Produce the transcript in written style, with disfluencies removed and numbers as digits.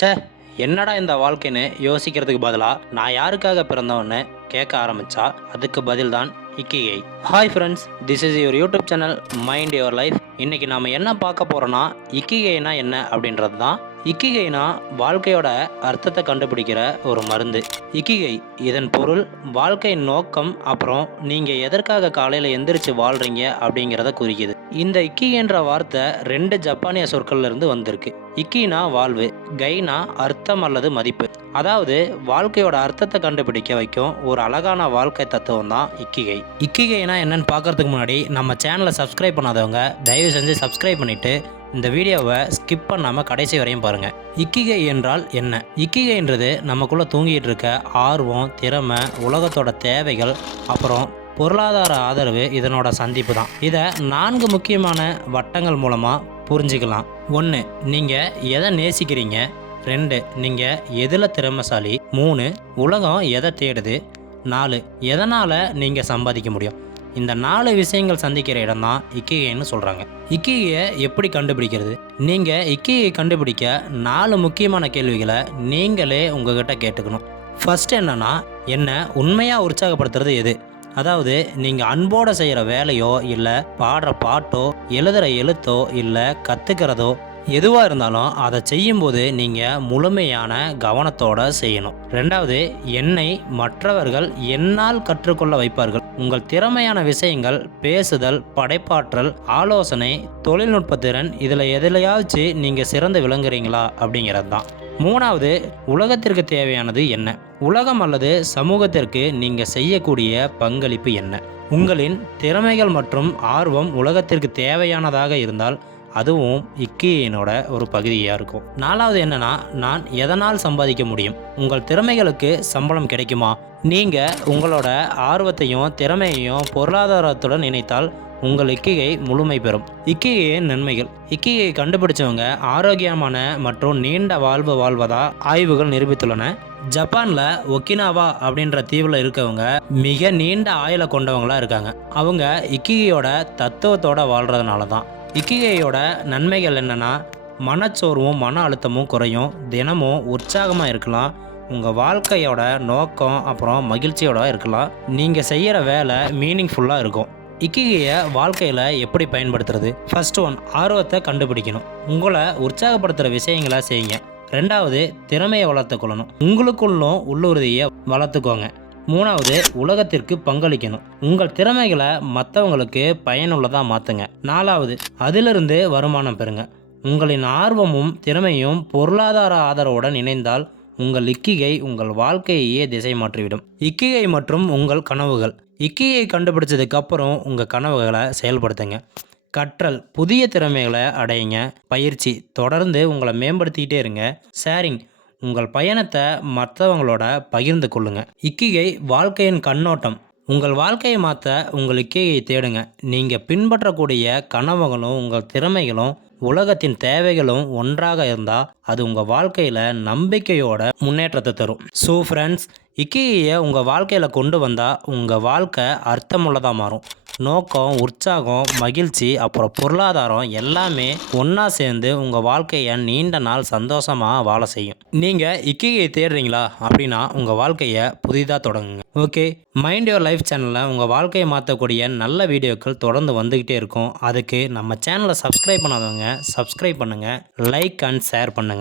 ச்சே, என்னடா இந்த வாழ்க்கைன்னு யோசிக்கிறதுக்கு பதிலாக நான் யாருக்காக பிறந்தவன்னு கேட்க ஆரம்பித்தா அதுக்கு பதில் தான் இக்கிகை. Hi friends, this is your YouTube channel mind your life. இன்றைக்கி நாம் என்ன பார்க்க போகிறோன்னா இக்கிகைனா என்ன அப்படின்றது தான். இக்கிகைனா வாழ்க்கையோட அர்த்தத்தை கண்டுபிடிக்கிற ஒரு மருந்து. இக்கிகை இதன் பொருள் வாழ்க்கையின் நோக்கம், அப்புறம் நீங்கள் எதற்காக காலையில் எந்திரிச்சு வாழ்கிறீங்க அப்படிங்கிறத குறிக்குது. இந்த இக்கிகைன்ற வார்த்தை 2 ஜப்பானிய சொற்கள்ல இருந்து வந்திருக்கு. இக்கினா வாழ்வு, கைனா அர்த்தம் அல்லது மதிப்பு. அதாவது வாழ்க்கையோட அர்த்தத்தை கண்டுபிடிக்க வைக்கும் ஒரு அழகான வாழ்க்கை தத்துவம் தான் இக்கிகை. இக்கிகைனா என்னன்னு பார்க்கறதுக்கு முன்னாடி நம்ம சேனலை சப்ஸ்கிரைப் பண்ணாதவங்க தயவு செஞ்சு சப்ஸ்கிரைப் பண்ணிட்டு இந்த வீடியோவை ஸ்கிப் பண்ணாமல் கடைசி வரையும் பாருங்கள். இக்கிகை என்றால் என்ன? இக்கிகைன்றது நமக்குள்ளே தூங்கிட்டு இருக்க ஆர்வம், திறமை, உலகத்தோட தேவைகள், அப்புறம் பொருளாதார ஆதரவு இதனோட சந்திப்பு தான். இதை 4 முக்கியமான வட்டங்கள் மூலமாக புரிஞ்சுக்கலாம். 1. நீங்கள் எதை நேசிக்கிறீங்க. 2. நீங்கள் எதில் திறமைசாலி. 3. உலகம் எதை தேடுது. 4. எதனால் நீங்கள் சம்பாதிக்க முடியும். இந்த 4 விஷயங்கள் சந்திக்கிற இடம் தான் இக்கிகைன்னு சொல்கிறாங்க. இக்கிகையை எப்படி கண்டுபிடிக்கிறது? நீங்கள் இக்கிகையை கண்டுபிடிக்க 4 முக்கியமான கேள்விகளை நீங்களே உங்ககிட்ட கேட்டுக்கணும். ஃபர்ஸ்ட் என்னன்னா, என்ன உண்மையாக உற்சாகப்படுத்துறது எது? அதாவது நீங்கள் அன்போடு செய்கிற வேலையோ, இல்லை பாடுற பாட்டோ, எழுதுகிற எழுத்தோ, இல்லை கற்றுக்கிறதோ, எதுவாக இருந்தாலும் அதை செய்யும்போது நீங்கள் முழுமையான கவனத்தோடு செய்யணும். 2வது, என்னை மற்றவர்கள் என்னால் கற்றுக்கொள்ள வைப்பார்கள். உங்கள் திறமையான விஷயங்கள், பேசுதல், படைப்பாற்றல், ஆலோசனை, தொழில்நுட்பத்திறன், இதில் எதிலையாச்சு நீங்கள் சிறந்து விளங்குறீங்களா அப்படிங்கிறது தான். 3வது, உலகத்திற்கு தேவையானது என்ன? உலகம் அல்லது சமூகத்திற்கு நீங்கள் செய்யக்கூடிய பங்களிப்பு என்ன? உங்களின் திறமைகள் மற்றும் ஆர்வம் உலகத்திற்கு தேவையானதாக இருந்தால் அதுவும் இக்கிகையினோட ஒரு பகுதியாக இருக்கும். 4வது என்னன்னா, நான் எதனால் சம்பாதிக்க முடியும்? உங்கள் திறமைகளுக்கு சம்பளம் கிடைக்குமா? நீங்கள் உங்களோட ஆர்வத்தையும் திறமையையும் பொருளாதாரத்துடன் இணைத்தால் உங்கள் இக்கிகை முழுமை பெறும். இக்கிகையின் நன்மைகள். இக்கிகையை கண்டுபிடிச்சவங்க ஆரோக்கியமான மற்றும் நீண்ட வாழ்வு வாழ்வதா ஆய்வுகள் நிரூபித்துள்ளன. ஜப்பானில் ஒக்கினாவா அப்படின்ற தீவில் இருக்கவங்க மிக நீண்ட ஆயுளை கொண்டவங்களா இருக்காங்க. அவங்க இக்கிகையோட தத்துவத்தோட வாழ்றதுனால தான். இக்கிகையோட நன்மைகள் என்னென்னா, மனச்சோர்வும் மன அழுத்தமும் குறையும், தினமும் உற்சாகமாக இருக்கலாம், உங்கள் வாழ்க்கையோட நோக்கம் அப்புறம் மகிழ்ச்சியோட இருக்கலாம், நீங்கள் செய்கிற வேலை மீனிங்ஃபுல்லாக இருக்கும். இக்கிகையை வாழ்க்கையில் எப்படி பயன்படுத்துறது? ஃபர்ஸ்ட் ஒன், ஆர்வத்தை கண்டுபிடிக்கணும். உங்களை உற்சாகப்படுத்துகிற விஷயங்களை செய்யுங்க. 2வது, திறமையை வளர்த்துக்கொள்ளணும். உங்களுக்குள்ளும் உள்ளுறுதியை வளர்த்துக்கோங்க. 3வது, உலகத்திற்கு பங்களிக்கணும். உங்கள் திறமைகளை மற்றவங்களுக்கு பயனுள்ளதாக மாற்றுங்க. 4வது, அதிலிருந்து வருமானம் பெறுங்க. உங்களின் ஆர்வமும் திறமையும் பொருளாதார ஆதரவுடன் இணைந்தால் உங்கள் இக்கிகை உங்கள் வாழ்க்கையையே திசை மாற்றிவிடும். இக்கிகை மற்றும் உங்கள் கனவுகள். இக்கிகை கண்டுபிடிச்சதுக்கு அப்புறம் உங்கள் கனவுகளை செயல்படுத்துங்க. கற்றல், புதிய திறமைகளை அடையுங்க. பயிற்சி, தொடர்ந்து உங்களை மேம்படுத்திக்கிட்டே இருங்க. ஷேரிங், உங்கள் பயணத்தை மற்றவங்களோட பகிர்ந்து கொள்ளுங்க. இக்கிகை வாழ்க்கையின் கண்ணோட்டம். உங்கள் வாழ்க்கையை மாற்ற உங்கள் இக்கிகையை தேடுங்க. நீங்கள் பின்பற்றக்கூடிய கனவுகளும் உங்கள் திறமைகளும் உலகத்தின் தேவைகளும் ஒன்றாக இருந்தால் அது உங்கள் வாழ்க்கையில் நம்பிக்கையோட முன்னேற்றத்தை தரும். ஸோ ஃப்ரெண்ட்ஸ், இக்கிகையை உங்கள் வாழ்க்கையில் கொண்டு வந்தால் உங்கள் வாழ்க்கை அர்த்தமுள்ளதாக மாறும். நோக்கம், உற்சாகம், மகிழ்ச்சி, அப்புறம் பொருளாதாரம் எல்லாமே ஒன்றா சேர்ந்து உங்கள் வாழ்க்கையை நீண்ட நாள் சந்தோஷமாக வாழ செய்யும். நீங்கள் இக்கிகையை தேடுறீங்களா அப்படின்னா உங்கள் வாழ்க்கையை புதிதாக தொடங்குங்க. ஓகே, மைண்ட் யுவர் லைஃப் சேனலில் உங்கள் வாழ்க்கையை மாற்றக்கூடிய நல்ல வீடியோக்கள் தொடர்ந்து வந்துக்கிட்டே இருக்கும். அதுக்கு நம்ம சேனலை சப்ஸ்கிரைப் பண்ணாதவங்க சப்ஸ்கிரைப் பண்ணுங்கள், லைக் அண்ட் ஷேர் பண்ணுங்கள்.